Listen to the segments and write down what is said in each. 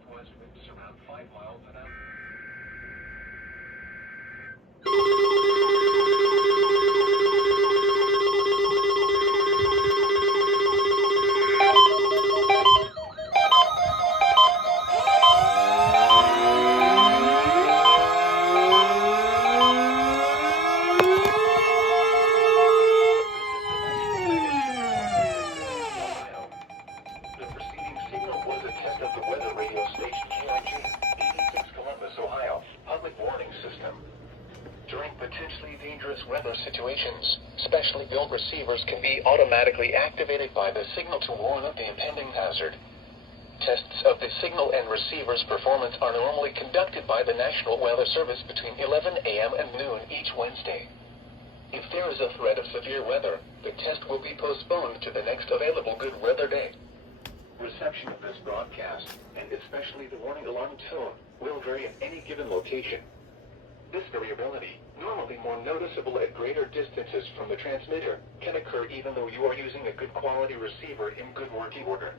southwest winds around 5 miles an hour. The preceding signal was a test of the weather radio station KRG, 86 Columbus, Ohio, public warning system. During potentially dangerous weather situations, specially built receivers can be automatically activated by the signal to warn of the impending hazard. Tests of the signal and receiver's performance are normally conducted by the National Weather Service between 11 a.m. and noon each Wednesday. If there is a threat of severe weather, the test will be postponed to the next available good weather day. Reception of this broadcast, and especially the warning alarm tone, will vary at any given location. This variability, normally more noticeable at greater distances from the transmitter, can occur even though you are using a good quality receiver in good working order.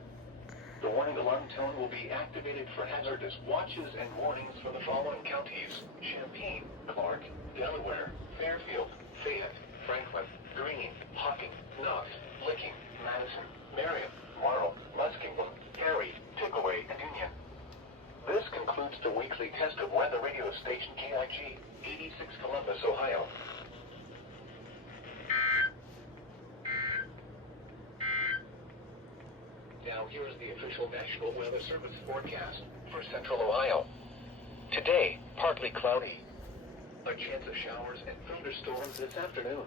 The warning alarm tone will be activated for hazardous watches and warnings for the following counties: Champaign, Clark, Delaware, Fairfield, Fayette, Franklin, Greene, Hocking, Knox, Licking, Madison, Marion, Morrow, Muskingum, Cary, Pickaway, and Union. This concludes the weekly test of weather radio station KIG, 86 Columbus, Ohio. Now here is the official National Weather Service forecast for Central Ohio. Today, partly cloudy. A chance of showers and thunderstorms this afternoon.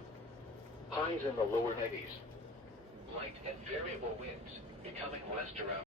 Highs in the lower 90s. Light and variable winds, becoming west around